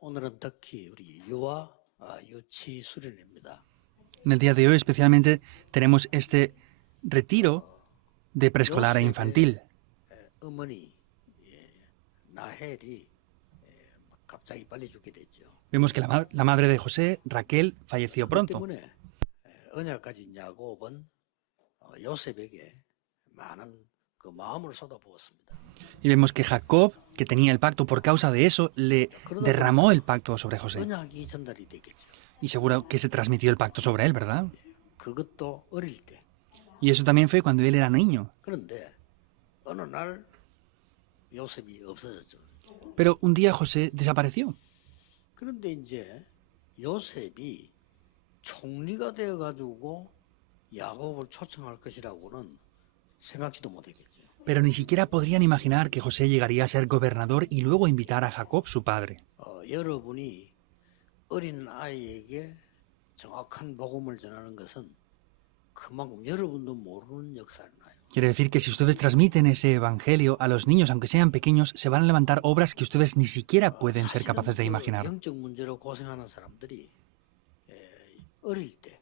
오늘은 특히 우리 유아 유치 수련입니다. En el día de hoy especialmente tenemos este retiro de preescolar e infantil. 어머니 나헬이 갑자기 빨리 죽게 됐죠. Vemos que la madre de José, Raquel, falleció pronto. 때문에 언약 가진 야곱은 요셉에게 많은 그 마음을 쏟아부었습니다. Y vemos que Jacob, que tenía el pacto por causa de eso, le derramó el pacto sobre José. 언약이 전달이 됐겠죠. Y seguro que se transmitió el pacto sobre él, ¿verdad? 그것도 어릴 때. Y eso también fue cuando él era niño. 그런데 어느 날 요셉이 없어졌죠. Pero un día José desapareció. 그런데 이제 요셉이 총리가 되어가지고 야곱을 초청할 것이라고는 생각지도 못했겠죠. Pero ni siquiera podrían imaginar que José llegaría a ser gobernador y luego invitar a Jacob, su padre. 여러분이 어린 아이에게 정확한 복음을 전하는 것은 그만큼 여러분도 모르는 역사를 나요. Quiere decir que si ustedes transmiten ese evangelio a los niños, aunque sean pequeños, se van a levantar obras que ustedes ni siquiera pueden ser capaces de imaginar. 영적 문제로 고생하는 사람들이 어릴 때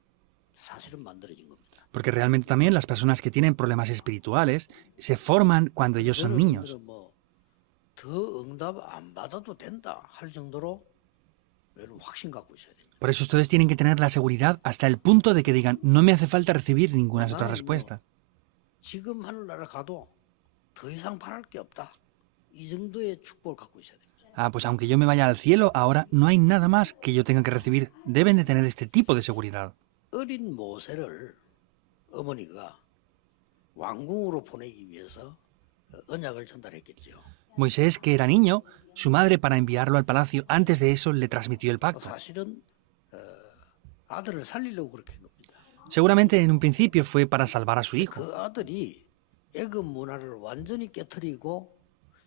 사실은 만들어진 겁니다. Porque realmente también las personas que tienen problemas espirituales se forman cuando ellos son niños. 더 응답 안 받아도 된다 할 정도로 여러분 확신 갖고 있어야 됩니다. Por eso ustedes tienen que tener la seguridad hasta el punto de que digan, no me hace falta recibir ninguna otra respuesta. 지금 하늘나라 가도 더 이상 바랄 게 없다. 이 정도의 축복을 갖고 있어야 됩니다. Ah, pues aunque yo me vaya al cielo, ahora no hay nada más que yo tenga que recibir. Deben de tener este tipo de seguridad. 어린 모세를 어머니가 왕궁으로 보내기 위해서 언약을 전달했겠죠. Moisés, que era niño, su madre, para enviarlo al palacio, antes de eso le transmitió el pacto. 사실은 아들을 살리려고 그렇게 한 겁니다. Seguramente en un principio fue para salvar a su hijo. 그 아들이 애굽 문화를 완전히 깨트리고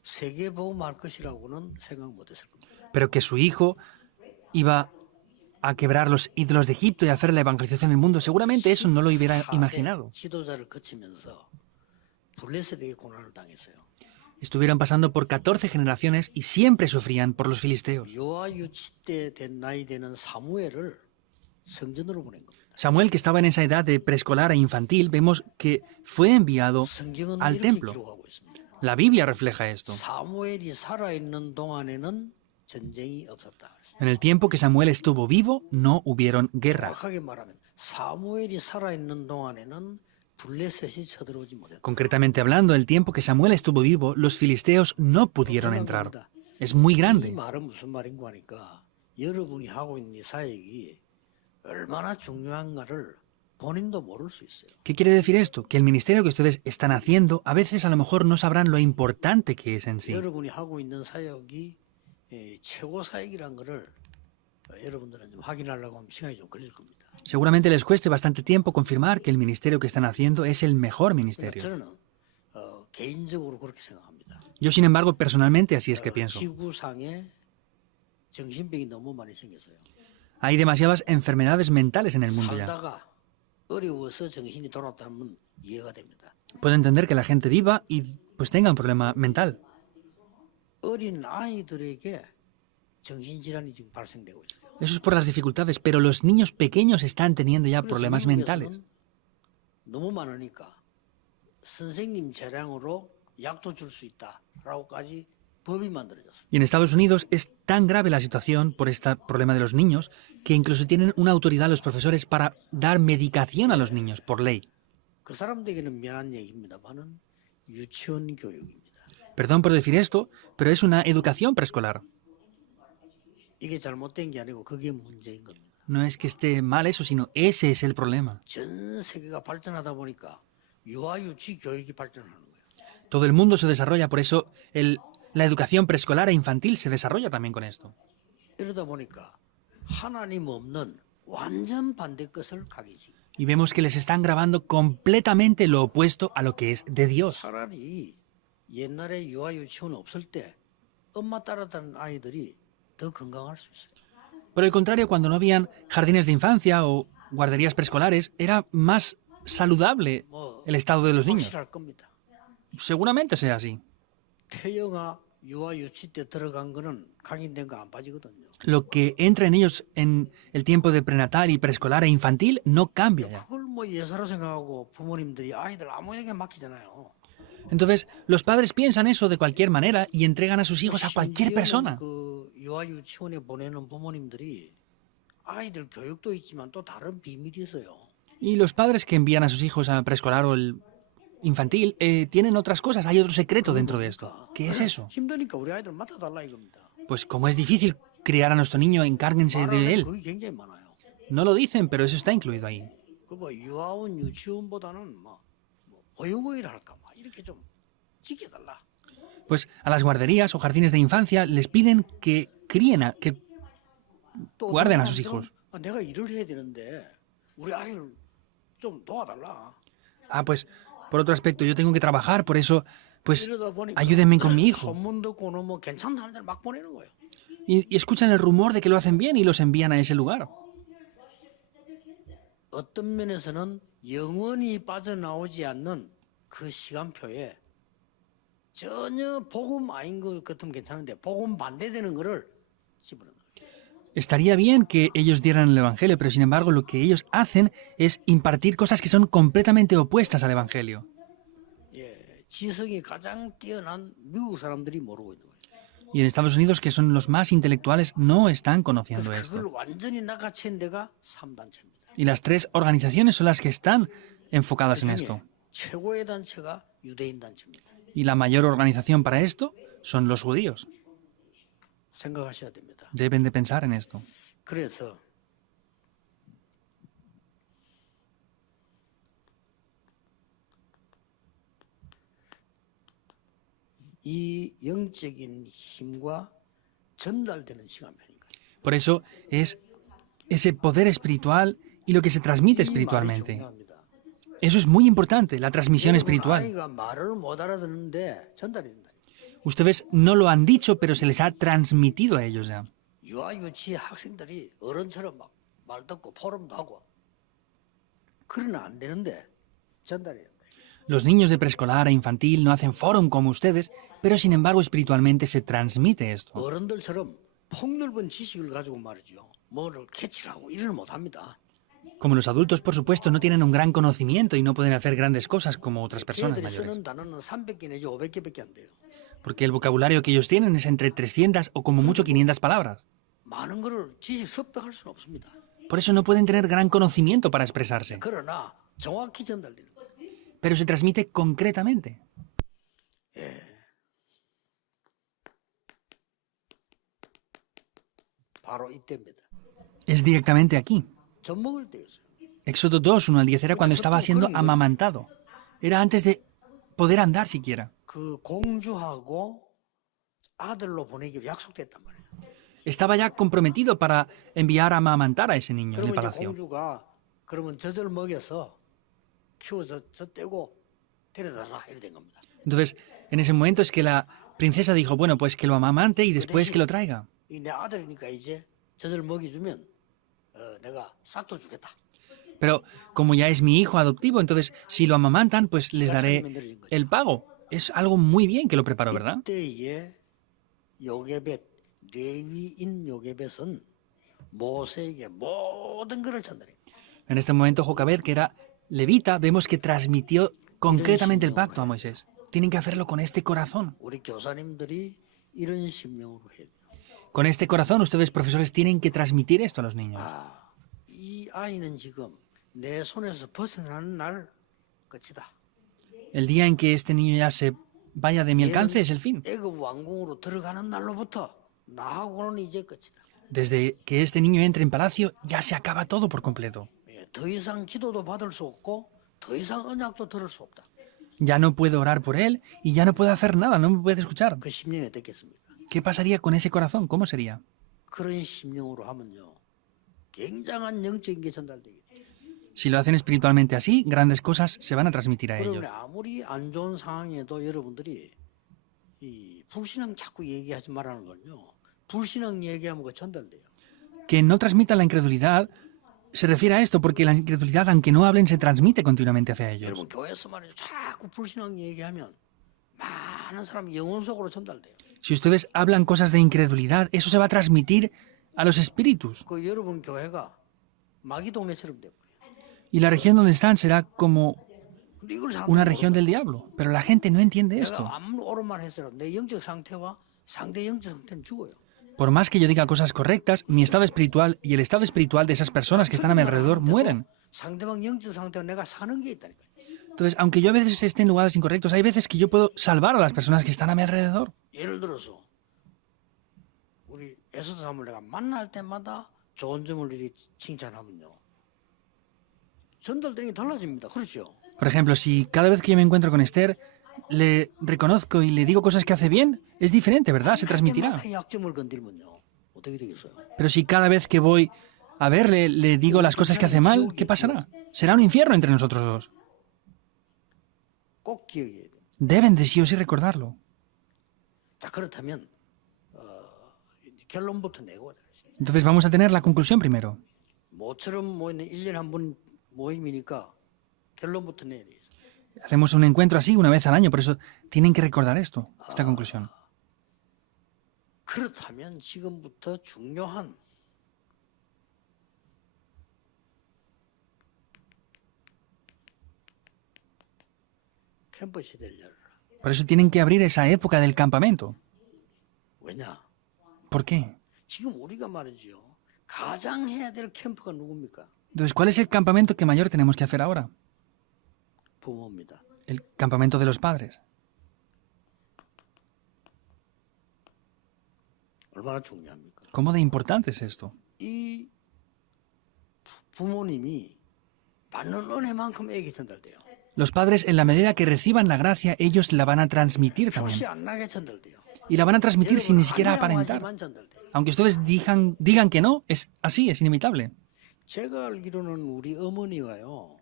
세계 복음할 것이라고는 생각 못했을 겁니다. Pero que su hijo iba a quebrar los ídolos de Egipto y a hacer la evangelización del mundo, seguramente eso no lo hubiera imaginado. 지도자를 거치면서 블레셋에게 고난을 당했어요. Estuvieron pasando por 14 generaciones y siempre sufrían por los filisteos. 유아 유치 때 된 나이 되는 사무엘을 성전으로 보낸 겁니다. Samuel, que estaba en esa edad de preescolar e infantil, vemos que fue enviado 성경은 al 이렇게 templo. 기록하고 있습니다. La Biblia refleja esto. 사무엘이 살아있는 동안에는 전쟁이 없었다. En el tiempo que Samuel estuvo vivo, no hubieron guerras. 정확하게 말하면 사무엘이 살아있는 동안에는 블레셋이 쳐들어오지 못했다. Concretamente hablando, el tiempo que Samuel estuvo vivo, los filisteos no pudieron entrar. Es muy 이 grande. 말은 무슨 말인가 하니까 여러분이 하고 있는 이 사역이 얼마나 중요한가를 본인도 모를 수 있어요. ¿Qué quiere decir esto? Que el ministerio que ustedes están haciendo, a veces a lo mejor no sabrán lo importante que es en sí. 여러분이 하고 있는 사역이 최고 사역이란 거를 여러분들은 좀 확인하려고 하면 시간이 좀 걸릴 겁니다. Seguramente les cueste bastante tiempo confirmar que el ministerio que están haciendo es el mejor ministerio. 저는 개인적으로 그렇게 생각합니다. Yo, sin embargo, personalmente así es que pienso. 지구상에 정신병이 너무 많이 생겼어요. Hay demasiadas enfermedades mentales en el mundo ya. 살다가 어려워서 정신이 돌아왔다면 이해가 됩니다. Puedo entender que la gente viva y pues tenga un problema mental. 어린 아이들에게 정신질환이 지금 발생되고 있어요. Eso es por las dificultades, pero los niños pequeños están teniendo ya problemas mentales. 너무 많으니까 선생님 재량으로 약도 줄 수 있다라고까지 법이 만들어졌어요. Y en Estados Unidos es tan grave la situación por este problema de los niños que incluso tienen una autoridad los profesores para dar medicación a los niños por ley. 그 사람들에게는 미안한 얘기입니다만은 유치원 교육입니다. Perdón por decir esto, pero es una educación preescolar. 이게 잘못된 게 아니고 그게 문제인 겁니다. No es que esté mal eso, sino ese es el problema. 전 세계가 발전하다 보니까 유아 유치 교육이 발전하는 거예요. Todo el mundo se desarrolla, por eso la educación preescolar e infantil se desarrolla también con esto. 이러다 보니까 하나님 없는 완전 반대 것을 가기지. Y vemos que les están grabando completamente lo opuesto a lo que es de Dios. 차라리 옛날에 유아 유치원 없을 때 엄마 따라다니는 아이들이 더 건강할 수 있어요. Por el contrario, cuando no habían jardines de infancia o guarderías preescolares, era más saludable el estado de los niños. 확실할 겁니다. Seguramente sea así. 태영아 유아 유치 때 들어간 거는 각인된 거 안 빠지거든요. Lo que entra en ellos en el tiempo de prenatal y preescolar e infantil no cambia ya. 그걸 뭐 예사로 생각하고 부모님들이 아이들 아무에게 맡기잖아요. Entonces, los padres piensan eso de cualquier manera y entregan a sus hijos a cualquier 심지어는 persona. 그 유아 유치원에 보내는 부모님들이 아이들 교육도 있지만 또 다른 비밀이 있어요. Y los padres que envían a sus hijos a preescolar o el infantil tienen otras cosas, hay otro secreto dentro de esto. ¿Qué es eso? 힘드니까 우리 아이들 맡아달라 이겁니다. Pues como es difícil criar a nuestro niño, encárguense de 말하는 él. 그게 굉장히 많아요. No lo dicen, pero eso está incluido ahí. 그뭐 유아원 유치원보다는 뭐 보육원이라 할까 막 이렇게 좀 지켜달라. Pues a las guarderías o jardines de infancia les piden que críen, que 또 guarden a 어떤 sus 사람들은 hijos. 내가 일을 해야 되는데 우리 아이를 좀 도와달라. Ah, pues por otro aspecto, yo tengo que trabajar, por eso, pues 이러다 보니까 ayúdenme con mi hijo. 소문 듣고는 뭐 괜찮다는 데를 막 보내는 거예요. Y escuchan el rumor de que lo hacen bien y los envían a ese lugar. 어떤 면에서는 영원히 빠져나오지 않는 그 시간표에 전혀 복음 아닌 것 같으면 괜찮은데 복음 반대되는 거를 집어넣는 거예요. Estaría bien que ellos dieran el Evangelio, pero sin embargo lo que ellos hacen es impartir cosas que son completamente opuestas al Evangelio. 예, 지성이 가장 뛰어난 미국 사람들이 모르고 있는 거예요. Y en Estados Unidos, que son los más intelectuales, no están 그래서 conociendo 그걸 esto. 완전히 낚아챈 데가 3단체입니다. Y las tres organizaciones son las que están enfocadas en esto. 최고의 단체가 유대인 단체입니다. Y la mayor organización para esto son los judíos. 생각하셔야 됩니다. Deben de pensar en esto. 그래서 이 영적인 힘과 전달되는 시간표니까. Por eso es ese poder espiritual y lo que se transmite espiritualmente. 중요합니다. Eso es muy importante, la transmisión 여러분 espiritual. 아이가 말을 못 알아듣는데 전달이 된다. Ustedes no lo han dicho, pero se les ha transmitido a ellos ya. 유아 유치 학생들이 어른처럼 막 말 듣고 포럼도 하고 그러면 안 되는데 전달이 된다. Los niños de preescolar e infantil no hacen fórum como ustedes, pero sin embargo espiritualmente se transmite esto. 어른들처럼 폭넓은 지식을 가지고 말이죠. 뭐를 캐치하고 일을 못 합니다. Como los adultos, por supuesto, no tienen un gran conocimiento y no pueden hacer grandes cosas como otras personas 걔들이 mayores. 쓰는 단어는 300개 내지 500개밖에 안 돼요. Porque el vocabulario que ellos tienen es entre 300 o como mucho 500 palabras. 많은 거를 지식 습득할 수는 없습니다. Por eso no pueden tener gran conocimiento para expresarse, 그러나 정확히 전달되는 거예요. pero se transmite concretamente. 바로 이때입니다. Es directamente aquí. 젖 먹을 때였어요. Éxodo 2, 1 al 10 era cuando estaba siendo amamantado. Era antes de poder andar siquiera. 그 공주하고 아들로 보내기로 약속됐단 말이에요. Estaba ya comprometido para enviar a amamantar a ese niño en el 그러면 이제 palacio. 공주가 그러면 젖을 먹여서 키워서 젖 떼고 데려달라 이래 된 겁니다. Entonces, en ese momento es que la princesa dijo, bueno, pues que lo amamante y después que lo traiga. 이 내 아들이니까 이제 젖을 먹여주면 내가 싹도 주겠다. Pero como ya es mi hijo adoptivo, entonces si lo amamantan, pues les daré el pago. Es algo muy bien que lo preparó, ¿verdad? 이때에 요게벳 레위인 요게벳은 모세에게 모든 것을 전달해. En este momento, Jocabed, que era levita, vemos que transmitió concretamente el pacto a Moisés. Tienen que hacerlo con este corazón. 우리 교사님들이 이런 심령으로 해야 돼요. Con este corazón, ustedes, profesores, tienen que transmitir esto a los niños. 이 아이는 지금 내 손에서 벗어나는 날 끝이다. El día en que este niño ya se vaya de mi alcance es el fin. 애굽 왕궁으로 들어가는 날로부터 나하고는 이제 끝이다. Desde que este niño entre en palacio, ya se acaba todo por completo. 더 이상 기도도 받을 수 없고 더 이상 언약도 들을 수 없다. Ya no puedo orar por él y ya no puedo hacer nada, no me puede escuchar. 그 심령이 어떻겠습니까? ¿Qué pasaría con ese corazón? ¿Cómo sería? 그런 심령으로 하면요. 굉장한 영적인 게 전달되게 돼요. Si lo hacen espiritualmente así, grandes cosas se van a transmitir a ellos. 그러면 아무리 안 좋은 상황에도 여러분들이 이 불신앙 자꾸 얘기하지 말라는 건요. 불신앙 얘기하면 그 전달돼요. Que no transmitan la incredulidad se refiere a esto, porque la incredulidad, aunque no hablen, se transmite continuamente hacia ellos. 여러분 교회에서 말이죠. 자꾸 불신앙 얘기하면 많은 사람이 영혼 속으로 전달돼요. Si ustedes hablan cosas de incredulidad, eso se va a transmitir a los espíritus. 그 여러분 교회가 마귀 동네처럼 돼버려요. Y la región donde están será como 근데 이걸 사람들이 una región del diablo. Pero la gente no entiende 내가 esto. 아무리 옳은 말 했어도 내 영적 상태와 상대 영적 상태는 죽어요. Por más que yo diga cosas correctas, mi estado espiritual y el estado espiritual de esas personas que están a mi alrededor mueren. 상대방 영적 상태와 내가 사는 게 있다니까요. Entonces, aunque yo a veces esté en lugares incorrectos, hay veces que yo puedo salvar a las personas que están a mi alrededor. 예를 들어서 우리 에스더 사람을 내가 만날 때마다 좋은 점을 이리 칭찬하면요. 전달되는 게 달라집니다. 그렇죠? Por ejemplo, si cada vez que yo me encuentro con Esther, le reconozco y le digo cosas que hace bien, es diferente, ¿verdad? Se transmitirá. 때마다 약점을 건들면요. 어떻게 되겠어요? Pero si cada vez que voy a verle le digo las cosas que hace mal, ¿qué pasará? Será un infierno entre nosotros dos. 꼭 기억해야 돼요. Deben de sí o sí recordarlo. 자, 그렇다면 결론부터 내고 가자. Entonces vamos a tener la conclusión primero. 모처럼 모이는 1년에 한 번 모임이니까 결론부터 내야 돼요. Hacemos un encuentro así una vez al año, por eso tienen que recordar esto, esta conclusión. 그렇다면 지금부터 중요한 캠프 시대를 열어라. Por eso tienen que abrir esa época del campamento. 왜냐? ¿Por qué? 지금 우리가 말이죠. 가장 해야 될 캠프가 누굽니까? Entonces, ¿cuál es el campamento que mayor tenemos que hacer ahora? 부모입니다. El campamento de los padres. 얼마나 중요합니까? ¿Cómo de importante es esto? 이 부모님이 받는 은혜만큼 애기 전달돼요. Los padres, en la medida que reciban la gracia, ellos la van a transmitir 혹시 también. 안 나게 전달돼요. Y la van a transmitir sin ni siquiera 아니라고 aparentar. 하지만 전달돼요. Aunque ustedes digan que no, es así, es inimitable. 제가 알기로는 우리 어머니가요.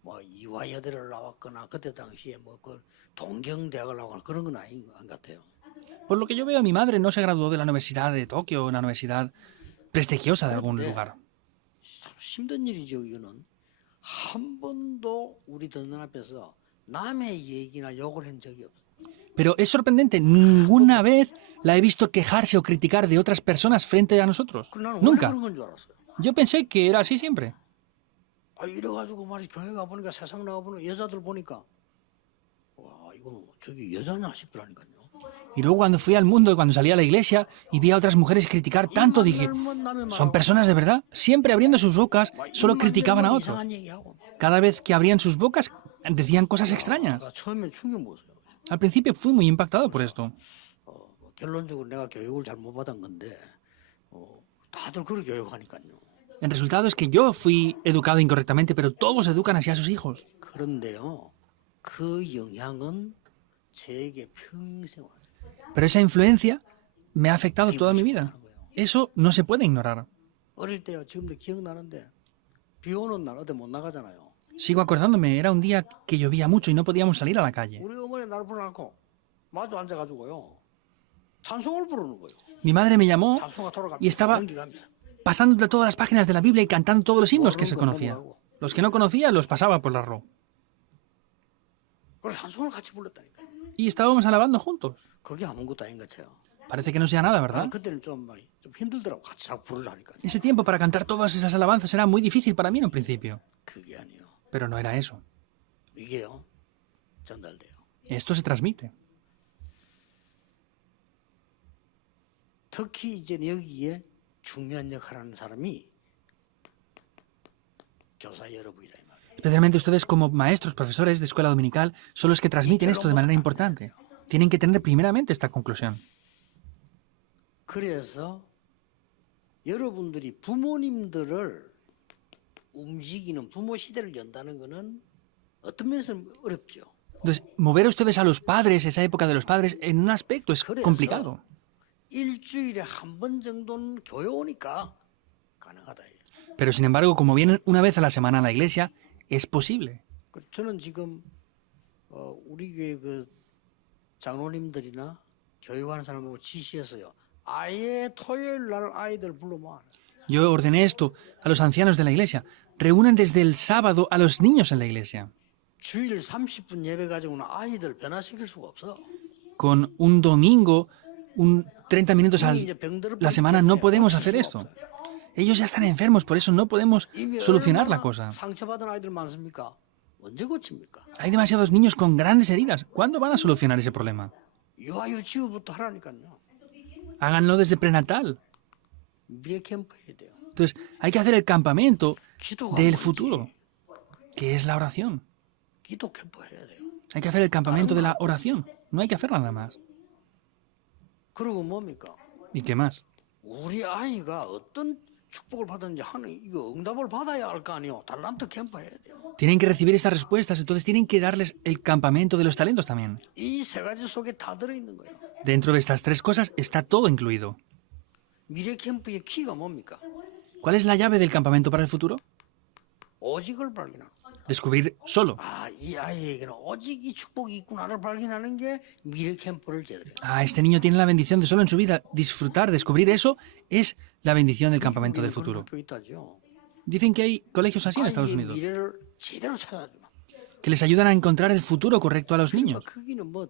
뭐 이화여대를 나왔거나 그때 당시에 뭐 그 동경대학을 나왔거나 그런 건 아닌 것 같아요. Por lo que yo veo, mi madre no se graduó de la Universidad de Tokio, una universidad prestigiosa de algún lugar. 참 힘든 일이죠. 이거는 한 번도 우리 듣는 앞에서 남의 얘기나 욕을 한 적이 없어요. Pero es sorprendente, ninguna vez la he visto quejarse o criticar de otras personas frente a nosotros. 나는 원래 Nunca. 그런 건 줄 알았어요. Yo pensé que era así siempre. 아 이래가지고 말이 교회 가 보니까 세상 나가 보니까 여자들 보니까 와 이거 저기 여자냐 싶더라니까요. Y luego cuando fui al mundo y cuando salí a la iglesia y vi a otras mujeres criticar tanto, dije, ¿son personas de verdad? Siempre abriendo sus bocas, solo criticaban a otros. 이상한 얘기하고. Cada vez que abrían sus bocas, decían cosas extrañas. 나 처음에 충격 먹었어요. Al principio fui muy impactado por esto. 결론적으로 내가 교육을 잘못 받은 건데 다들 그렇게 교육하니까요. El resultado es que yo fui educado incorrectamente, pero todos educan así a sus hijos. 그런데요, 그 영향은 제게 평생 와요. Pero esa influencia me ha afectado toda mi vida. Eso no se puede ignorar. 어릴 때요, 지금도 기억나는데 비 오는 날 어디 못 나가잖아요. Sigo acordándome, era un día que llovía mucho y no podíamos salir a la calle. 우리 어머니 나를 불러놓고 마주 앉아가지고요, 찬송을 부르는 거예요. Mi madre me llamó 찬송가 돌아가면서 y estaba 넘기가면서. pasando de todas las páginas de la Biblia y cantando todos los himnos que se conocía. Los que no conocía los pasaba por la RO. 그래서 찬송을 같이 불렀다니까. Y estábamos alabando juntos. 그게 아무것도 아닌 것 같아요. Parece que no sea nada, ¿verdad? 그때는 좀 힘들더라고. 같이 자꾸 부르려니까. Ese tiempo para cantar todas esas alabanzas era muy difícil para mí en un principio. 그게 아니에요. Pero no era eso. 이게요, 전달돼요. Esto se transmite. 특히 이제 여기에 중요한 역할을 하는 사람이 교사 여러분이라 이 말이에요. Especialmente ustedes como maestros, profesores de escuela dominical, son los que transmiten esto de manera importante. Tienen que tener primeramente esta conclusión. 그래서 여러분들이 부모님들을 움직이는 부모 시대를 연다는 것은 어떤 면에서 어렵죠. Entonces, mover a ustedes a los padres, esa época de los padres, en un aspecto es complicado. 일주일에 한 번 정도는 교회 오니까 가능하다. Pero sin embargo, como vienen una vez a la semana a la iglesia, es posible. 저는 지금 우리 교회 그 장로님들이나 교육하는 사람하고 지시했어요. 아예 토요일 날 아이들 불러모아. Yo ordené esto a los ancianos de la iglesia. Reúnen desde el sábado a los niños en la iglesia. 주일 30분 예배 가지고는 아이들 변화시킬 수가 없어. Con un domingo 30 minutos a 이제 병들어 la semana, no podemos hacer esto. Ellos ya están enfermos, por eso no podemos 이미 solucionar la 얼마나 cosa. 상처받은 아이들 많습니까? 언제 고칩니까? Hay demasiados niños con grandes heridas. ¿Cuándo van a solucionar ese problema? 유아유치부터 하라니까요. Háganlo desde prenatal. 미래 캠프 해야 돼요. Entonces, hay que hacer el campamento 기도가 del 뭔지, futuro, que es la oración. 기도 캠프 해야 돼요. Hay que hacer el campamento de la oración. No hay que hacer nada más. 그리고 뭡니까? ¿Y qué más? 우리 아이가 어떤 축복을 받았는지 하는 이거 응답을 받아야 할 거 아니에요. 달란트 캠프 해야 돼요. Tienen que recibir estas respuestas, entonces tienen que darles el campamento de los talentos también. 이 세 가지 속에 다 들어있는 거예요. Dentro de estas tres cosas está todo incluido. 미래 캠프의 키가 뭡니까? ¿Cuál es la llave del campamento para el futuro? 오직을 발견하는 거예요. Descubrir solo. 아, 이 아이에게는 오직 이 축복이 있구나를 발견하는 게 미래 캠프를 제대로 해요. Ah, este niño tiene la bendición de solo en su vida. Disfrutar, descubrir eso es la bendición del campamento del futuro. 학교 있다죠. Dicen que hay colegios así en Estados 아이의 Unidos, 미래를 제대로 찾아주면 que les ayudan a encontrar el futuro correcto a los niños. 거기는 뭐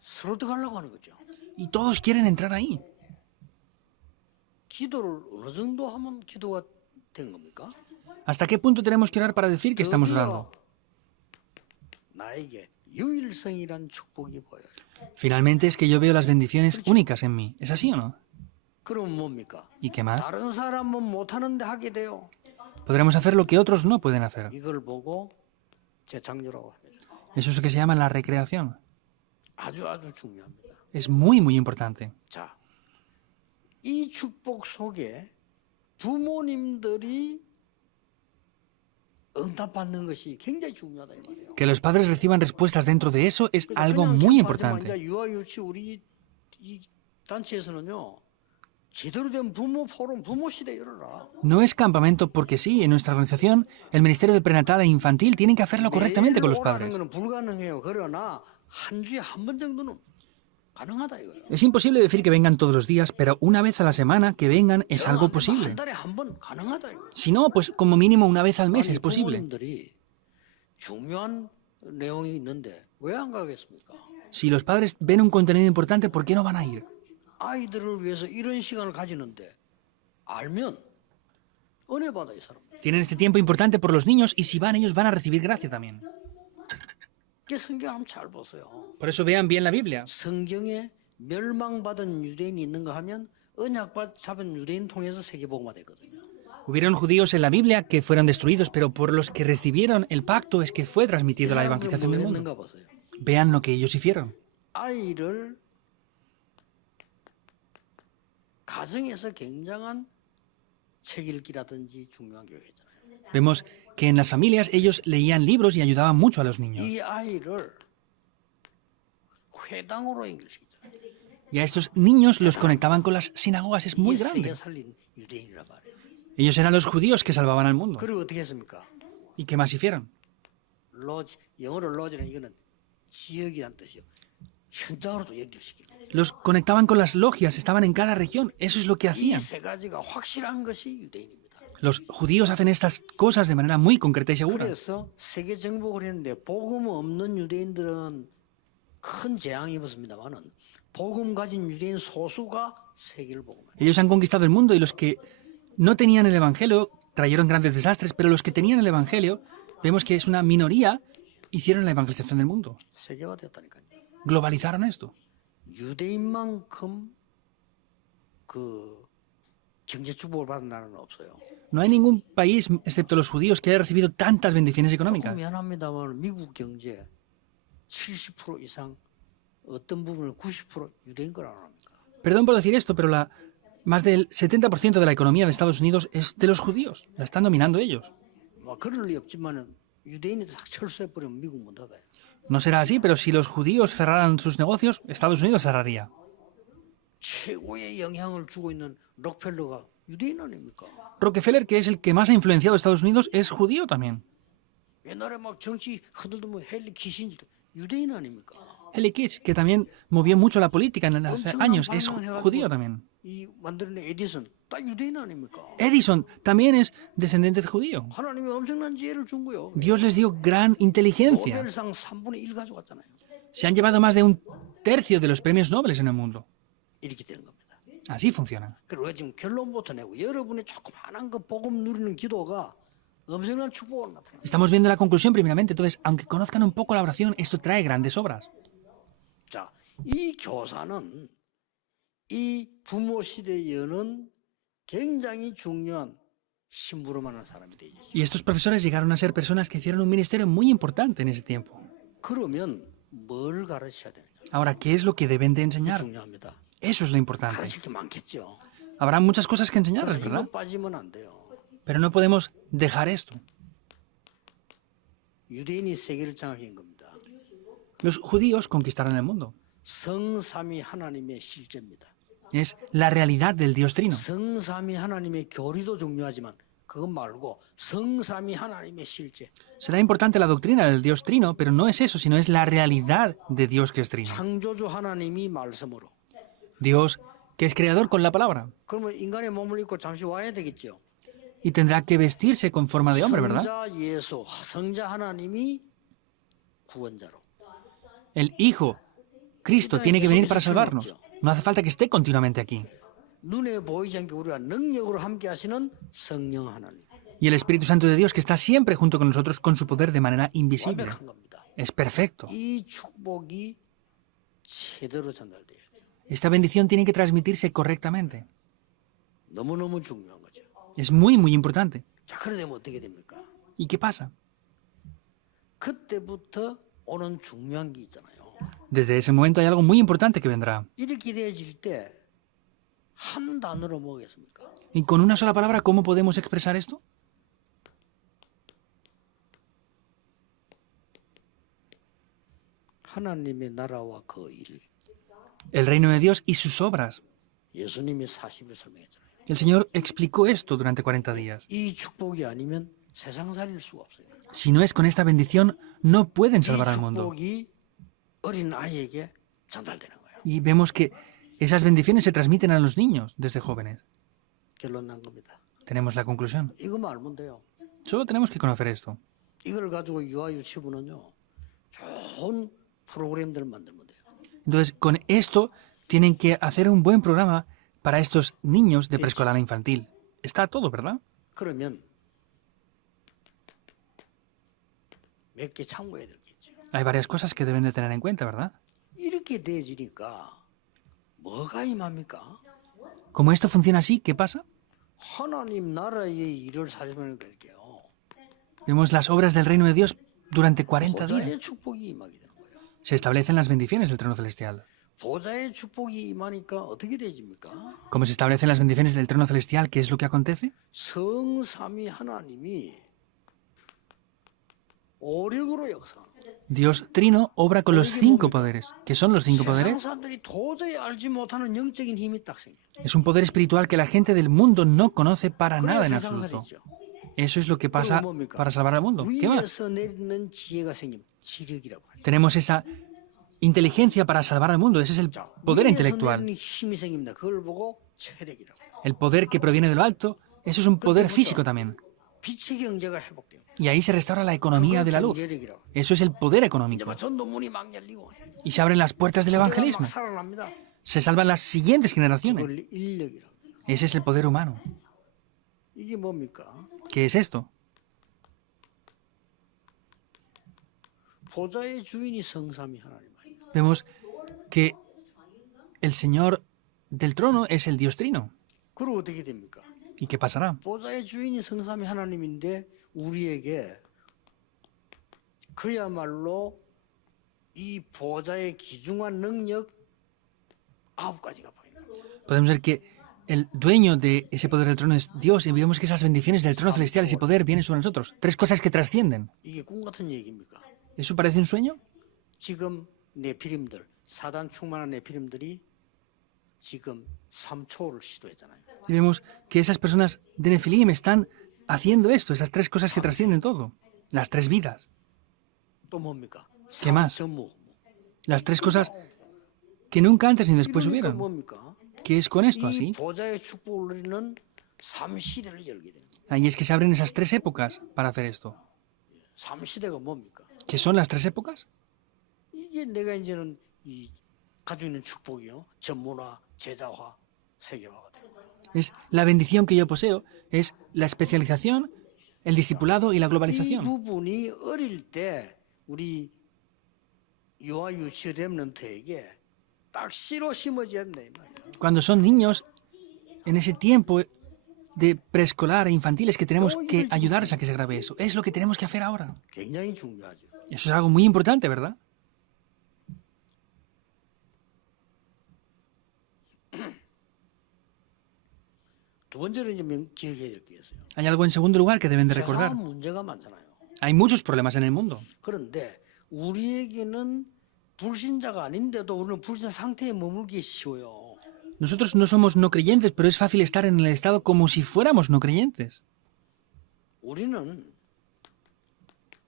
서로 들어가려고 하는 거죠. Y todos quieren entrar ahí. 기도를 어느 정도 하면 기도가 된 겁니까? ¿Hasta qué punto tenemos que orar para decir que estamos 드디어 orando? 나에게 유일성이란 축복이 보여요. Finalmente es que yo veo las bendiciones únicas en mí. ¿Es así o no? 그럼 뭡니까? ¿Y qué más? 다른 사람은 못하는데 하게 돼요. Podremos hacer lo que otros no pueden hacer. 이걸 보고 재창조라고 합니다. Eso es lo que se llama la recreación. 아주 중요합니다. Es muy, muy importante. 자, 이 축복 속에 부모님들이 응답받는 것이 굉장히 중요하다 이 말이에요. Que los padres reciban respuestas dentro de eso es 그래서 algo 그냥 muy 캠프하지만 importante. 이제 유아유치 우리 이 단체에서는요. 제대로 된 부모 포럼, 부모 시대 열어라. No es campamento porque sí, en nuestra organización, el Ministerio de Prenatal e Infantil tienen que hacerlo correctamente con los 매일 오라는 padres. 거는 불가능해요. 그러나 한 주에 한 번 정도는 가능하다 이거예요. Es imposible decir que vengan todos los días, pero una vez a la semana que vengan es algo 한 posible. 달에 한 번 가능하다 이거예요. Si no, pues como mínimo una vez al mes 아니, es posible. 부모님들이 중요한 내용이 있는데 왜 안 가겠습니까? Si los padres ven un contenido importante, ¿por qué no van a ir? 아이들을 위해서 이런 시간을 가지는데 알면 은혜 받아 이 사람. Tienen este tiempo importante por los niños y si van ellos van a recibir gracia también. 그 성경 한번 잘 보세요. Por eso vean bien la Biblia. 성경에 멸망받은 유대인이 있는가 하면 언약받 잡은 유대인 통해서 세계복음화 됐거든요. Hubieron judíos en la Biblia que fueron destruidos, pero por los que recibieron el pacto es que fue 이 transmitida la 사람들은 evangelización 뭐 del mundo. 했는가 보세요. Vean lo que ellos hicieron. 아이를 가정에서 굉장한 책 읽기라든지 중요한 교육이잖아요. Vemos que en las familias ellos leían libros y ayudaban mucho a los niños. 이 아이를 회당으로 연결시키잖아요. Y a estos niños los conectaban con las sinagogas. Es muy 이게 세계 grande. 살린 유대인이란 말이에요. Ellos eran los judíos que salvaban al mundo. 그리고 어떻게 했습니까? ¿Y qué más hicieron? 로지, 영어로 로지는 이거는 지역이란 뜻이요. 현장으로도 연결시키는 거예요. Los conectaban con las logias, estaban en cada región. Eso es lo que hacían. 이 세 가지가 확실한 것이 유대인입니다. Los judíos hacen estas cosas de manera muy concreta y segura. 그래서 세계 정복을 했는데 복음 없는 유대인들은 큰 재앙이 입었습니다만은 복음 가진 유대인 소수가 세계를 복음해요. Ellos han conquistado el mundo y los que no tenían el Evangelio trajeron grandes desastres, pero los que tenían el Evangelio, vemos que es una minoría, hicieron la evangelización del mundo. 세계화됐다니까요. Globalizaron esto. 유대인만큼 그 경제 축복을 받은 나라는 없어요. No hay ningún país, excepto los judíos, que haya recibido tantas bendiciones 조금 económicas. 미안합니다만 미국 경제 70% 이상 어떤 부분을 90% 유대인 거라 합니까? Perdón por decir esto, pero más del 70% de la economía de Estados Unidos es de los judíos. La están dominando ellos. 뭐 그럴 리 없지만은 유대인이 다 철수해 버리면 미국 못 닫아요. No será así, pero si los judíos cerraran sus negocios, Estados Unidos cerraría. 최고의 영향을 주고 있는 록펠러가 유대인 아닙니까? Rockefeller, que es el que más ha influenciado a Estados Unidos, es judío también. 옛날에 막 정치 흔들더면 헨리 키신저도 유대인 아닙니까? Eli Kitch, que también movió mucho la política en hace 엄청난 años, es 발명해가지고 judío también. 이 만들어낸 에디슨 다 유대인 아닙니까? Edison también es descendiente judío. 하나님이 엄청난 지혜를 준 거요. Dios les dio gran inteligencia. 노벨상 3분의 1 가져갔잖아요. Se han llevado más de un tercio de los premios Nobel en el mundo. 이렇게 되는 겁니다. Así funciona. 그리고 우리가 지금 결론부터 내고 여러분의 조그마한 그 복음 누리는 기도가 엄청난 축복을 나타납니다. Estamos viendo la conclusión primeramente. Entonces, aunque conozcan un poco la oración, esto trae grandes obras. 자, 이 교사는 이 부모 시대에 여는 굉장히 중요한 심부름하는 사람이 되죠. Y estos profesores llegaron a ser personas que hicieron un ministerio muy importante en ese tiempo. 그러면 뭘 가르쳐야 되느냐? Ahora, ¿qué es lo que deben de 이게 enseñar? 중요합니다. Eso es lo importante. 가르칠 게 많겠죠. Habrá muchas cosas que enseñarles, 이거 ¿verdad? 빠지면 안 돼요. Pero no podemos dejar esto. 유대인이 세계를 장악한 겁니다. Los judíos conquistaron el mundo. 성삼위 하나님의 실제입니다. Es la realidad del Dios Trino. 성삼위 하나님의 교리도 중요하지만 그것 말고 성삼위 하나님의 실제. Será importante la doctrina del Dios Trino, pero no es eso, sino es la realidad de Dios que es Trino. 창조주 하나님이 말씀으로. Dios que es creador con la palabra. 그러면 인간의 몸을 입고 잠시 와야 되겠죠. Y tendrá que vestirse con forma de hombre, ¿verdad? 성자 예수, 성자 하나님이 구원자로. El Hijo, Cristo, tiene que venir para salvarnos. No hace falta que esté continuamente aquí. 눈에 보이지 않게 우리가 능력으로 함께 하시는 성령 하나님. Y el Espíritu Santo de Dios que está siempre junto con nosotros con su poder de manera invisible. 완벽한 겁니다. Es perfecto. 이 축복이 제대로 전달돼요. Esta bendición tiene que transmitirse correctamente. 너무너무 중요한 거죠. Es muy, muy importante. 자, 그래 되면 어떻게 됩니까? ¿Y qué pasa? 그때부터 오는 중요한 게 있잖아요. Desde ese momento hay algo muy importante que vendrá. 이렇게 되어질 때 한 단어로 뭐겠습니까? ¿Y con una sola palabra cómo podemos expresar esto? 하나님의 나라와 그 일. El reino de Dios y sus obras. 예수님이 40일 설명했잖아요. El Señor explicó esto durante 40 días. 이 축복이 아니면 세상 살릴 수가 없어요. Si no es con esta bendición, no pueden 이 salvar al mundo. 축복이 어린 아이에게 전달되는 거예요. Y vemos que esas bendiciones se transmiten a los niños desde jóvenes. 결론 난 겁니다. Tenemos la conclusión. 이거만 알면 돼요. Solo tenemos que conocer esto. 이걸 가지고 유아유치부는요. 좋은 프로그램들을 만들면 돼요. Entonces, con esto tienen que hacer un buen programa para estos niños de preescolar a infantil. Está todo, ¿verdad? 그러면 몇 개 참고해야 될 게 있죠. Hay varias cosas que deben de tener en cuenta, ¿verdad? 이렇게 돼지니까 뭐가 임합니까? Como esto funciona así, ¿qué pasa? 하나님 나라의 일을 살면 될게요. Vemos las obras del reino de Dios durante 40 días. 보좌의 축복이 임하게 되는 거예요. Se establecen las bendiciones del trono celestial. 보좌의 축복이 임하니까 어떻게 되집니까? Como se establecen las bendiciones del trono celestial, ¿qué es lo que acontece? 성삼위 하나님이 오력으로 역사하는 거예요. Dios Trino obra con los 5 poderes. ¿Qué son los 5 세상 poderes? 사람들이 도저히 알지 못하는 영적인 힘이 딱 생겨요. Es un poder espiritual que la gente del mundo no conoce para 그래야 nada en 세상을 absoluto. 살리죠. Eso es lo que pasa 그리고 뭡니까? para salvar al mundo. ¿Qué más? 위에서 내리는 지혜가 생기면 지력이라고 해요. Tenemos esa inteligencia para salvar al mundo. Ese es el poder 위에서 intelectual. 내리는 힘이 생깁니다. 그걸 보고 체력이라고 해요. El poder que proviene de lo alto, eso es un poder físico también. 빛의 경제가 회복돼요. Y ahí se restaura la economía de la luz. 경제력이라고. Eso es el poder 이제 económico. 막 전도문이 막 열리고 Y se abren las puertas del 그때가 막 evangelismo. 살아납니다. Se salvan las siguientes generaciones. 그걸 인력이라고. Ese es el poder humano. 이게 뭡니까? ¿Qué es esto? 보좌의 주인이 성삼위 하나님 아닙니까? Vemos que el Señor del trono es el Dios Trino. 그리고 어떻게 됩니까? ¿Y qué pasará? 보좌의 주인이 성삼위 하나님인데 우리에게 그야말로 이 보좌의 기중한 능력 9가지가 보입니다. Podemos ver que el dueño de ese poder del trono es Dios y vemos que esas bendiciones del trono celestial, ese poder, vienen sobre nosotros. 3 cosas que trascienden. 이게 꿈 같은 얘기입니까? ¿Eso parece un sueño? 지금 네피림들, 사단 충만한 네피림들이 지금 3초를 시도했잖아요. Y vemos que esas personas de Nefilim están haciendo esto, esas 3 cosas que trascienden todo. Las 3 vidas. 또 뭡니까? ¿Qué más? 전무. Las 3 cosas que nunca antes ni después 이러니까 hubieron. 뭡니까? ¿Qué es con esto 이 así? 보좌의 축복을 누리는 3시대를 열게 되는 거예요. Ahí es que se abren esas 3 épocas para hacer esto. 3시대가 뭡니까? ¿Qué son las 3 épocas? 이게 내가 이제는 이 가지고 있는 축복이요. 전문화, 제자화, 세계화가 돼요. Es la bendición que yo poseo, es la especialización, el discipulado y la 이 globalización. 부분이 어릴 때 우리 유아 유치 렘넌트에게 딱 씨로 심어져야 된다 이 말이에요. Cuando son niños, en ese tiempo de preescolar e infantil es que tenemos que ayudarles a que se grabe eso. Es lo que tenemos que hacer ahora. 굉장히 중요하죠. Eso es algo muy importante, ¿verdad? 두 번째로 이제 기억해야 될 게 있어요. Hay algo en segundo lugar que deben de 세상은 recordar. 문제가 많잖아요. Hay muchos problemas en el mundo. 그런데 우리에게는 불신자가 아닌데도 우리는 불신자 상태에 머물기 쉬워요. Nosotros no somos no creyentes, pero es fácil estar en el estado como si fuéramos no creyentes. 우리는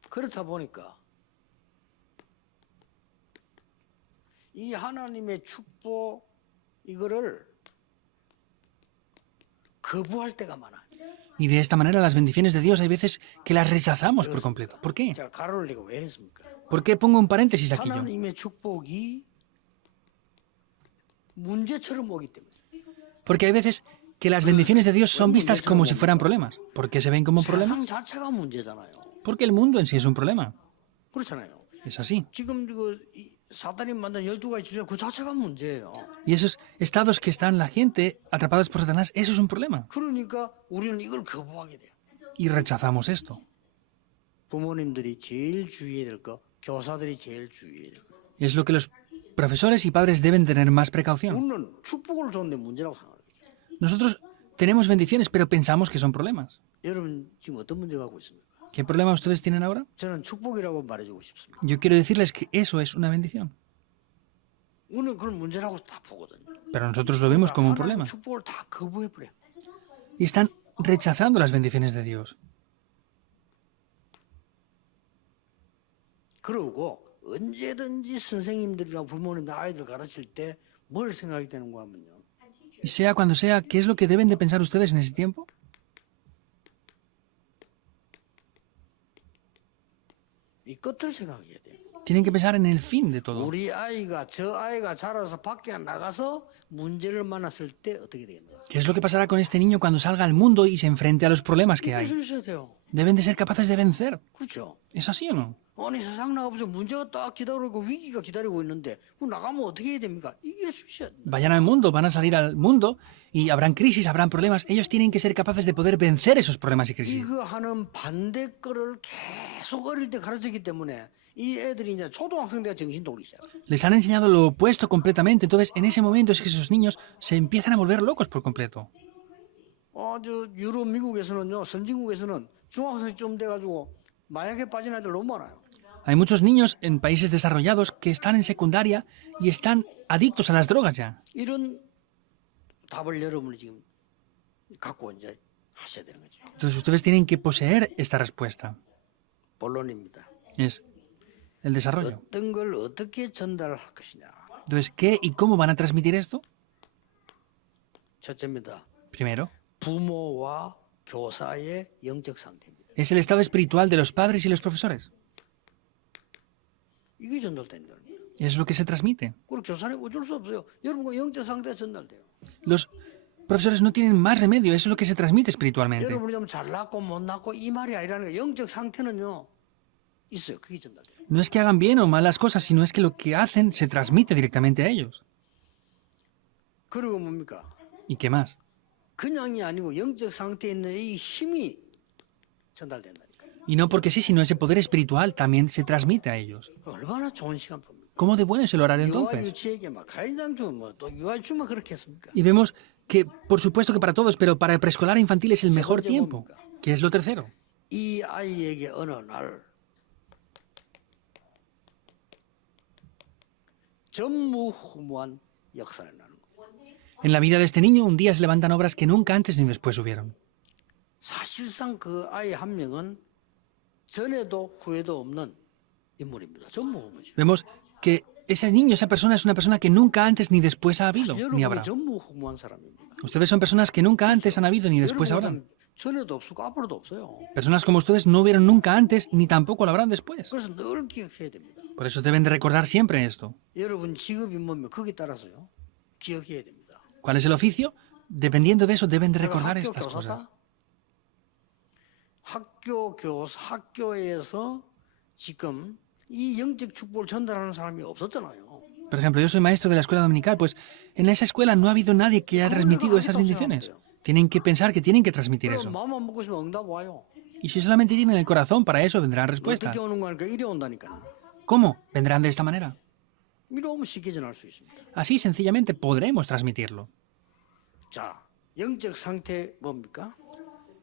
그렇다 보니까 이 하나님의 축복 이거를 거부할 때가 많아요. Y de esta manera las bendiciones de Dios hay veces que las rechazamos por completo. ¿Por qué? 제가 가로를 내고 왜 했습니까? ¿Por qué pongo un paréntesis aquí yo? 하나님의 축복이 문제처럼 오기 때문에. Porque hay veces que las bendiciones de Dios son vistas como si fueran problemas. ¿Por qué se ven como problemas? 세상 자체가 문제잖아요. Porque el mundo en sí es un problema. 그렇잖아요. Es así. 지금 사단이 만든 12가지 질병 그 자체가 문제예요. Y esos estados que están la gente atrapados por Satanás, eso es un problema. 그러니까 우리는 이걸 거부하게 돼요. Y rechazamos esto. 부모님들이 제일 주의해야 될 거, 교사들이 제일 주의해야 될 거. Es lo que los profesores y padres deben tener más precaución. 우리는 축복을 줬는데 문제라고 생각해요. Nosotros tenemos bendiciones, pero pensamos que son problemas. 여러분 지금 어떤 문제 갖고 있습니까? ¿Qué problema ustedes tienen ahora? 저는 축복이라고 말해주고 싶습니다. Yo quiero decirles que eso es una bendición. 우리는 그런 문제라고 다 보거든요. Pero nosotros lo vemos como un 하나님 problema. 축복을 다 거부해버려. Y están rechazando las bendiciones de Dios. 그러고 언제든지 선생님들이나 부모님들 아이들 가르칠 때 뭘 생각이 되는가 하면요. Y sea cuando sea, ¿qué es lo que deben de pensar ustedes en ese tiempo? 이 끝을 생각해야 돼요. Tienen que pensar en el fin de todo. 우리 아이가 저 아이가 자라서 밖에 나가서 문제를 만났을 때 어떻게 되겠나? ¿Qué es lo que pasará con este niño cuando salga al mundo y se enfrente a los problemas que hay? 이길 수 있어야 돼요. Deben de ser capaces de vencer. 그렇죠. ¿Es así o no? 아니 세상 나가보세요. 문제가 딱 기다리고 위기가 기다리고 있는데 그 나가면 어떻게 해야 됩니까? 이길 수 있어야 돼. Vayan al mundo, van a salir al mundo y habrán crisis, habrán problemas. Ellos tienen que ser capaces de poder vencer esos problemas y crisis. 이거 하는 반대 거를 계속 어릴 때 가르쳤기 때문에 이 애들이 이제 초등학생 때 정신 돌기 시작. Les han enseñado lo opuesto completamente. Entonces, en ese momento es que esos niños se empiezan a volver locos por completo. 저 유럽 미국에서는요 선진국에서는 중학생쯤 돼가지고 마약에 빠진 아이들 너무 많아요. Hay muchos niños en países desarrollados que están en secundaria y están adictos a las drogas ya. 이런 답을 여러분이 지금 갖고 이제 하셔야 되는 거죠. Entonces, ustedes tienen que poseer esta respuesta. 본론입니다. Es el desarrollo. 어떤 걸 어떻게 전달할 것이냐. Entonces, ¿qué y cómo van a transmitir esto? 첫째입니다. Primero, 부모와 교사의 영적 상태입니다. es el estado espiritual de los padres y los profesores. 이게 전달되는 거예요. Es lo que se transmite. 그리고 교사는 어쩔 수 없어요. 여러분과 영적 상태가 전달돼요. Los profesores no tienen más remedio. Eso es lo que se transmite espiritualmente. 여러분이 좀 잘났고 못났고 이 말이 아니라는 거예요. 영적 상태는요. 있어요. 그게 전달돼요. No es que hagan bien o mal las cosas, sino es que lo que hacen se transmite directamente a ellos. 그리고 뭡니까? ¿Y qué más? 그냥이 아니고 영적 상태에 있는 이 힘이 전달된다니까요. Y no porque sí, sino ese poder espiritual también se transmite a ellos. 얼마나 좋은 시간표입니까? ¿Cómo de bueno es el horario 유아 entonces? 유치에게 막 가인장 주면 뭐또 유아 주면 그렇게 했습니까? Y vemos que, por supuesto que para todos, pero para el preescolar infantil es el mejor tiempo. ¿Qué es lo tercero? 이 아이에게 어느 날 전무후무한 역사를 나는 거예요. En la vida de este niño, un día se levantan obras que nunca antes ni después hubieron. 사실상 그 아이 한 명은 전에도 후에도 없는 인물입니다. 전무후무죠. Vemos que ese niño, esa persona, es una persona que nunca antes ni después ha habido, ni 여러분이 habrá. 전무후무한 사람입니다. Ustedes son personas que nunca antes han habido ni después habrán. 여러분은 전에도 없었고 앞으로도 없어요. Personas como ustedes no vieron nunca antes ni tampoco lo habrán después. 그래서 늘 기억해야 됩니다. Por eso deben de recordar siempre esto. 여러분 직업이 뭐면 거기에 따라서요. 기억해야 됩니다. ¿Cuál es el oficio? Dependiendo de eso deben de 내가 recordar 학교 estas cosas. 교사다. 학교 교사 학교에서 지금 이 영적 축복을 전달하는 사람이 없었잖아요. Por ejemplo, yo soy maestro de la escuela dominical, pues en esa escuela no ha habido nadie que haya transmitido esas bendiciones. Tienen que pensar que tienen que transmitir 그럼 eso. 마음만 먹고 있으면 응답 와요. Y si solamente tienen el corazón para eso, vendrán respuestas. 어떻게 오는 거니까 이래 온다니까요. ¿Cómo? Vendrán de esta manera. 이래 오면 쉽게 전할 수 있습니다. Así sencillamente podremos transmitirlo. 자, 영적 상태 뭡니까?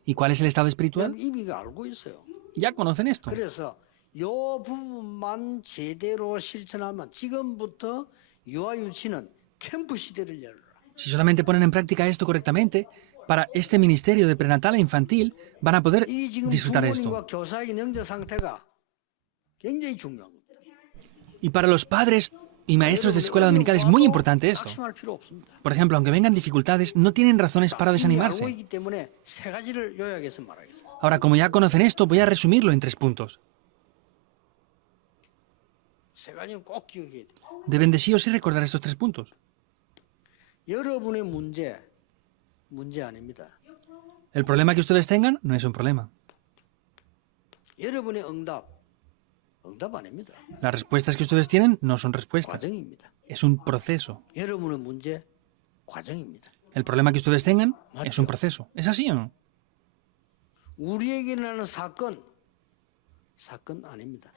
¿Y cuál es el estado espiritual? 이미가 알고 있어요. Ya conocen esto. 그래서 요 부분만 제대로 실천하면 지금부터 유아유치는 캠프 시대를 열어라. Si solamente ponen en práctica esto correctamente, para este ministerio de prenatal e infantil van a poder 이 지금 disfrutar esto. 부모님과 교사의 영적 상태가 굉장히 중요합니다. Y para los padres y maestros de escuela dominical es muy importante esto. 낙심할 필요 없습니다. Por ejemplo, aunque vengan dificultades, no tienen razones para 이미 알고 desanimarse. 있기 때문에 세 가지를 요약해서 말하겠습니다. Ahora, como ya conocen esto, voy a resumirlo en 3 puntos. 세 가지는 꼭 기억해야 돼요. Deben de sí o sí recordar estos 3 puntos. 여러분의 문제 아닙니다. El problema que ustedes tengan no es un problema. 여러분의 응답 아닙니다. Las respuestas que ustedes tienen no son respuestas. 과정입니다. Es un proceso. 여러분의 문제 과정입니다. El problema que ustedes tengan es un proceso. ¿Es así o no? 우리에게 일어나는 사건 아닙니다.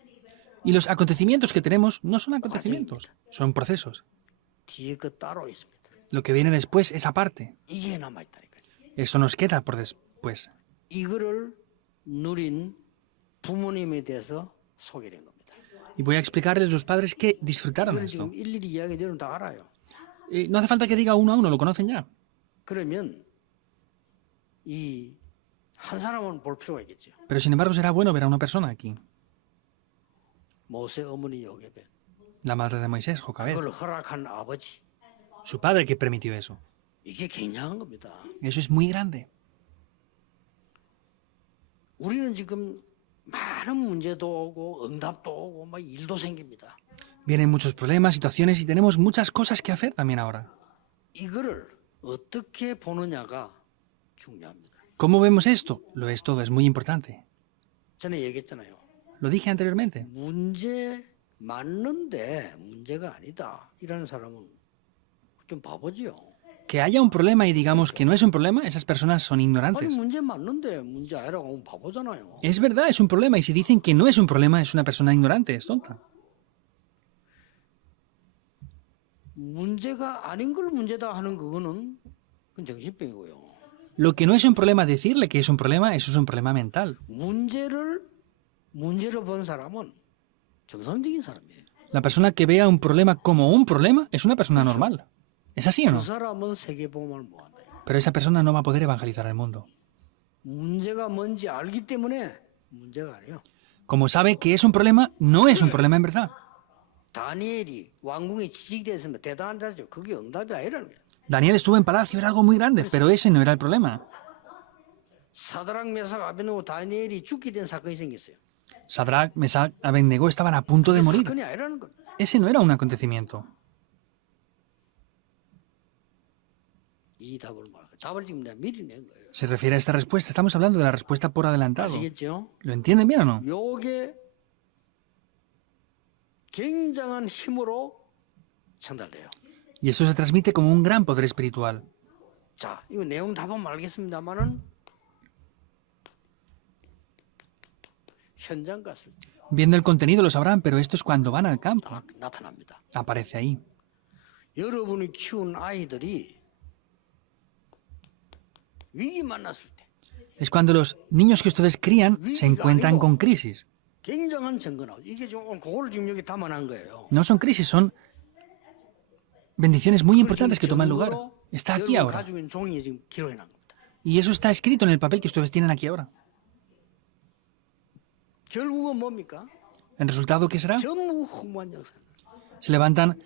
Y los acontecimientos que tenemos no son acontecimientos, son procesos. 뒤에 거 따로 있습니다. Lo que viene después es aparte. 이게 남아있다니까요. Esto nos queda por después. 이거를 누린 부모님에 대해서 소개된 겁니다. Y voy a explicarles a los padres que disfrutaron 이건 esto. 지금 일일이 이야기 여러분 다 알아요. No hace falta que diga uno a uno, lo conocen ya. 그러면 이 한 사람은 볼 필요가 있겠죠. Pero sin embargo será bueno ver a una persona aquí. 모세 어머니 요게벳. La madre de Moisés, Jocabed. 그걸 허락한 아버지. Su padre que permitió eso. 이게 굉장한 겁니다. Eso es muy grande. 우리는 지금 많은 문제도 오고 응답도 오고 막 일도 생깁니다. Vienen muchos problemas, situaciones y tenemos muchas cosas que hacer también ahora. 이거를 어떻게 보느냐가 중요합니다. ¿Cómo vemos esto? Lo es todo, es muy importante. 전에 얘기했잖아요. Lo dije anteriormente. 문제 맞는데 문제가 아니다. 이라는 사람은 좀 바보지요. Que haya un problema y digamos que no es un problema, esas personas son 아니 ignorantes. 문제 맞는데 문제 아니라고 하면 바보잖아요. Es verdad, es un problema. Y si dicen que no es un problema, es una persona ignorante, es tonta. 문제가 아닌 걸 문제다 하는 그거는 그건 정신병이고요. Lo que no es un problema, decirle que es un problema, eso es un problema mental. 문제로 본 사람은 정상적인 사람이에요. La persona que vea un problema como un problema es una persona normal. ¿Es así o 그 no? 사람은 세계복음을 못한다. Pero esa persona no va a poder evangelizar el mundo. 문제가 뭔지 알기 때문에 문제가 아니에요. Como sabe que es un problema, no es un problema en verdad. 다니엘이 왕궁에 지직됐으면 대단하다죠. 그게 응답이 아니라는 거예요. Daniel estuvo en palacio, era algo muy grande, pero ese no era el problema. 사드락 메삭 아벤노고 다니엘이 죽게 된 사건이 생겼어요. Sadrach, Mesach, Abednego estaban a punto de 그 morir. 사건이 아니라는 거예요. Ese no era un acontecimiento. 이 답을 말해요. 답을 지금 내가 미리 낸 거예요. Se refiere a esta respuesta. Estamos hablando de la respuesta por adelantado. 아시겠죠? ¿Lo entienden bien o no? 요게 굉장한 힘으로 전달돼요. Y eso se transmite como un gran poder espiritual. 자, 이거 내용 다 보면 알겠습니다만은 현장 갔을 때 Viendo el contenido lo sabrán, pero esto es cuando van al campo. 나타납니다. Aparece ahí. 여러분이 키운 아이들이 위기 만났을 때 Es cuando los niños que ustedes crían se encuentran con crisis. 굉장한 증거 나오죠. 이게 지금 그거를 지금 여기 담아놓은 거예요. No son crisis, son bendiciones muy importantes que toman lugar. Está aquí 여러분 ahora. 가지고 있는 종이에 지금 기록해 놓은 겁니다. Y eso está escrito en el papel que ustedes tienen aquí ahora. 결국은 뭡니까? ¿El resultado qué será? 전무후무한 역사. Se levantan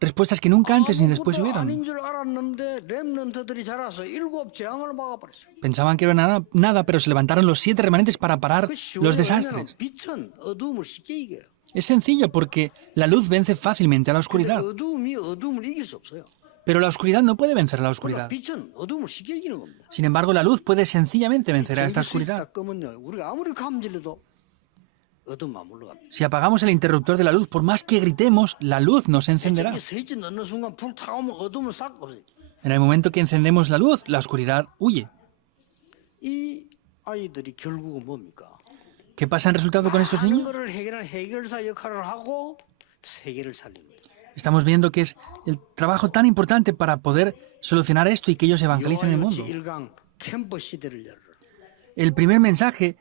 respuestas que nunca antes ni después 아무것도 hubieron. 아닌 줄 알았는데 렘넌트들이 자라서 7 재앙을 막아버렸어요. Pensaban que era nada, pero se levantaron los 7 remanentes para parar 그 los 쉬워요. 왜냐하면 desastres. 빛은 어두움을 쉽게 이겨요. Es sencillo porque la luz vence fácilmente a la 근데 oscuridad, 어두움이 어두움을 이길 수 없어요. pero la oscuridad no puede vencer a la 그러나 oscuridad. 빛은 어두움을 쉽게 이기는 겁니다. Sin embargo, la luz puede sencillamente vencer a esta 전기 스위치 oscuridad. 딱 끄면요, 우리가 아무리 감질러도 어둠만 물러갑니다. Si apagamos el interruptor de la luz, por más que gritemos, la luz no se encenderá. 전기 스위치 넣는 순간 불 타오면 어둠을 싹 없어요. En el momento que encendemos la luz, la oscuridad huye. 이 아이들이 결국은 뭡니까? ¿Qué pasa en resultado con estos 많은 niños? 것을 해결하는 해결사 역할을 하고 세계를 살리는 거예요. Estamos viendo que es el trabajo tan importante para poder solucionar esto y que ellos evangelicen el mundo. 요한일치 1강 캠프 시대를 열어라. El primer mensaje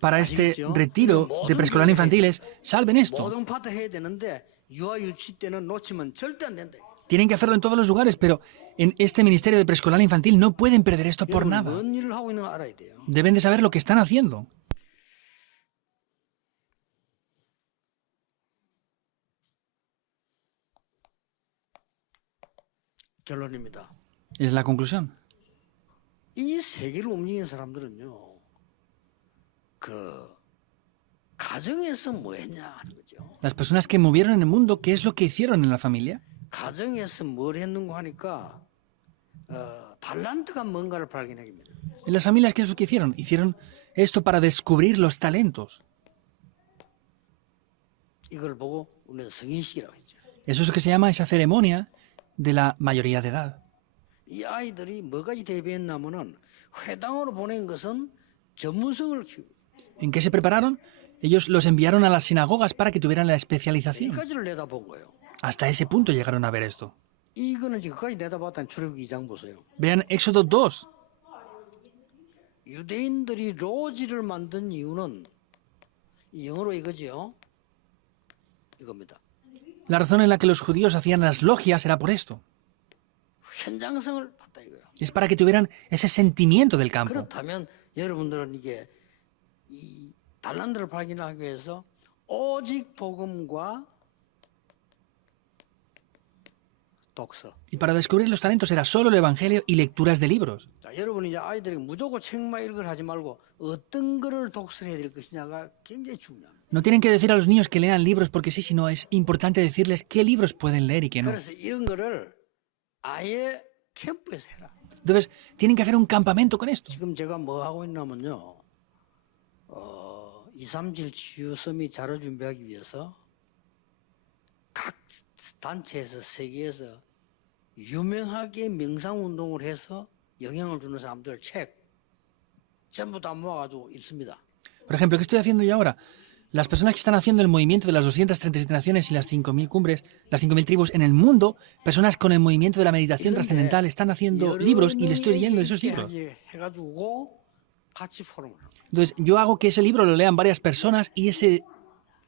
para este retiro de preescolar infantil es: salven esto. 모든 파트 해야 되는데 유아 유치 때는 놓치면 절대 안 된다. Tienen que hacerlo en todos los lugares, pero en este ministerio de preescolar infantil no pueden perder esto por 여러분, nada. 뭔 일을 하고 있는 거 알아야 돼요. Deben de saber lo que están haciendo. 결론입니다. Es la conclusión. 이 세계를 움직이는 사람들은요, 그 가정에서 뭐 했냐 하는 거죠. Las personas que movieron en el mundo, ¿qué es lo que hicieron en la familia? 가정에서 뭘 했는고 하니까 달란트가 뭔가를 발견하게 됩니다. En las familias, ¿qué es lo que hicieron? Hicieron esto para descubrir los talentos. 이걸 보고 우리는 성인식이라고 했죠. Eso es lo que se llama esa ceremonia de la mayoría de edad. 이 아이들이 뭐까지 대비했냐면은 회당으로 보낸 것은 전문성을 키우고 ¿En qué se prepararon? Ellos los enviaron a las sinagogas para que tuvieran la especialización. 여기까지를 내다본 거예요. Hasta ese punto llegaron a ver esto. 이거는 지금까지 내다봤다는 출애굽기 2장 보세요. Vean Éxodo 2. 유대인들이 로지를 만든 이유는 이 영어로 이거지요. 이겁니다. La razón en la que los judíos hacían las logias era por esto. 현장성을 봤다 이거예요. Es para que tuvieran ese sentimiento del campo. 그렇다면 여러분들은 이게 이 달란트를 발견하기 위해서 오직 복음과 독서. Y para descubrir los talentos era solo el Evangelio y lecturas de libros. 자, 여러분이 이제 아이들에게 무조건 책만 읽으라 하지 말고 어떤 거를 독서를 해야 될 것이냐가 굉장히 중요합니다. No tienen que decir a los niños que lean libros porque sí, sino es importante decirles qué libros pueden leer y qué no. 그래서 이런 거를 아예 캠프에서 해라. Entonces, tienen que hacer un campamento con esto. 지금 제가 뭐 하고 있냐면요. 237 치유 서밋 자료 준비하기 위해서 각 단체에서 세계에서 유명하게 명상 운동을 해서 영향을 주는 사람들 책 전부 다 모아가지고 읽습니다. Por ejemplo, ¿qué estoy haciendo yo ahora? Las personas que están haciendo el movimiento de las 237 naciones y las 5.000 cumbres, las 5.000 tribus en el mundo, personas con el movimiento de la meditación trascendental están haciendo libros y les estoy leyendo esos libros. 해가지고 같이 포럼을 합니다. Entonces, yo hago que ese libro lo lean varias personas y ese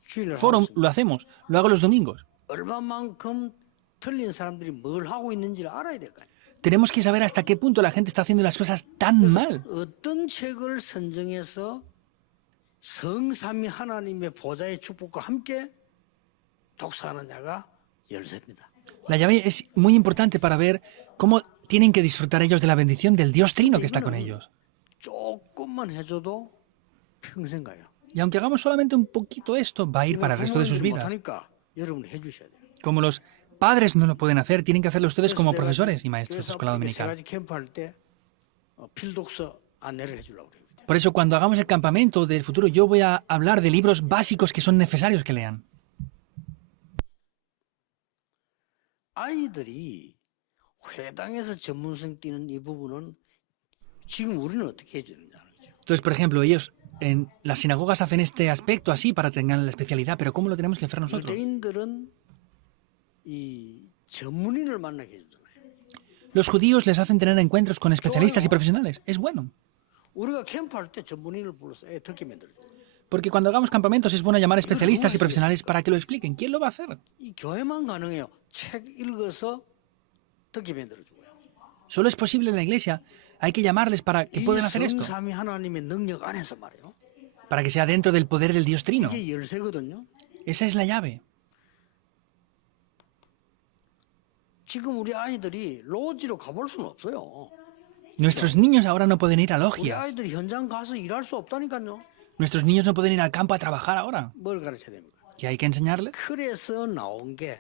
주일날 foro 하고 있습니다. lo hacemos. Lo hago los domingos. 얼마만큼 틀린 사람들이 뭘 하고 있는지를 알아야 될 거 아니에요. Tenemos que saber hasta qué punto la gente está haciendo las cosas tan mal. 어떤 책을 선정해서 성삼위 하나님의 보좌의 축복과 함께 독서하느냐가 열쇠입니다. La llave es muy importante para ver cómo tienen que disfrutar ellos de la bendición del Dios Trino que está con ellos. 조금만 해줘도 평생 가요. Y aunque hagamos solamente un poquito esto, va a ir para el resto de sus vidas. 못하니까 여러분이 해주셔야 돼요. Como los padres no lo pueden hacer, tienen que hacerlo ustedes como 그래서 profesores y maestros de 그래서 escuela 세 dominical. 가지 캠프할 때 필독서 안내를 해주려고 그래요. Por eso, cuando hagamos el campamento del futuro, yo voy a hablar de libros básicos que son necesarios que lean. 아이들이 회당에서 전문성 띄는 이 부분은 지금 우리는 어떻게 해주느냐는 거죠. Entonces, por ejemplo, ellos en las sinagogas hacen este aspecto así para tener la especialidad, pero ¿cómo lo tenemos que hacer nosotros? 유대인들은 이 전문인을 만나게 해주잖아요. Los judíos les hacen tener encuentros con especialistas y profesionales. Es bueno. 우리가 캠프할 때 전문인을 불러서 듣게 만들어요. Porque cuando hagamos campamentos es bueno llamar especialistas y profesionales para que lo expliquen. ¿Quién lo va a hacer? 이 교회만 가능해요. 책 읽어서 듣게 만들어주고요. Solo es posible en la iglesia. Hay que llamarles para que 이 puedan hacer esto. 성삼위 하나님의 능력 안에서 말이에요. Para que sea dentro del poder del Dios Trino. 이게 열쇠거든요. Esa es la llave. 지금 우리 아이들이 로지로 가볼 수는 없어요. Nuestros niños ahora no pueden ir a 우리 logias. 아이들이 현장 가서 일할 수 없다니까요. Nuestros niños no pueden ir al campo a trabajar ahora. 뭘 가르쳐야 됩니까? ¿Qué hay que enseñarles? 그래서 나온 게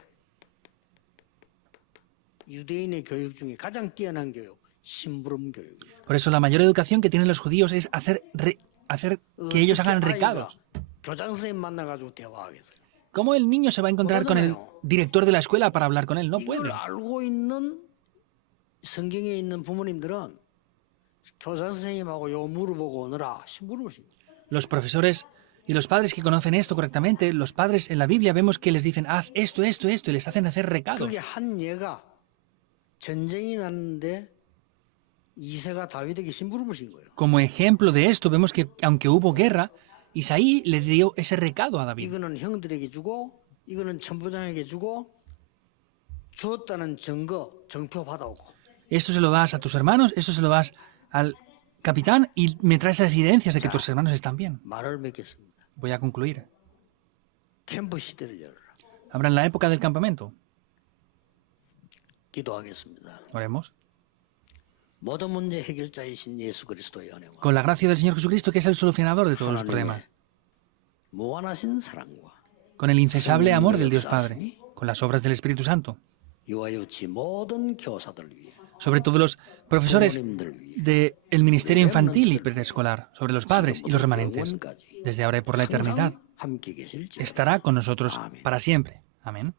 유대인의 교육 중에 가장 뛰어난 교육, 심부름 교육이에요. Por eso la mayor educación que tienen los judíos es hacer que ellos hagan recados. 교장 선생님 만나가지고 대화하겠어요. ¿Cómo el niño se va a encontrar con el director de la escuela para hablar con él? No puede. 이걸 알고 있는 성경에 있는 부모님들은 교장 선생님하고 요 물어보고 오느라 심부름을 시켜요. Los profesores y los padres que conocen esto correctamente, los padres en la Biblia vemos que les dicen, haz esto, esto, esto, y les hacen hacer recados. 그게 한 예가 전쟁이 났는데 이새가 다윗에게 심부름을 신 거예요. Como ejemplo de esto, vemos que aunque hubo guerra, Isaí le dio ese recado a David. 이거는 형들에게 주고 이거는 천부장에게 주고 주었다는 증거, 정표 받아오고. Esto se lo das a tus hermanos, esto se lo das al capitán y me traes evidencias de que tus hermanos están bien. 말을 맺겠습니다. Voy a concluir. 캠프 시대를 열어라. Habrá en la época del campamento. 기도하겠습니다. Oremos. 모든 문제 해결자이신 예수 그리스도의 은혜와 Con la gracia del Señor Jesucristo, que es el solucionador de todos los problemas. 무한하신 사랑과 Con el incesable amor del Dios Padre. Con las obras del Espíritu Santo. 이와 유치 모든 교사들 위해 Sobre todo los profesores 부모님들 위해 del ministerio infantil y preescolar. Sobre los padres y los remanentes. 영원까지 Desde ahora y por la eternidad. 항상 함께 계실지어다. Estará con nosotros para siempre. Amén.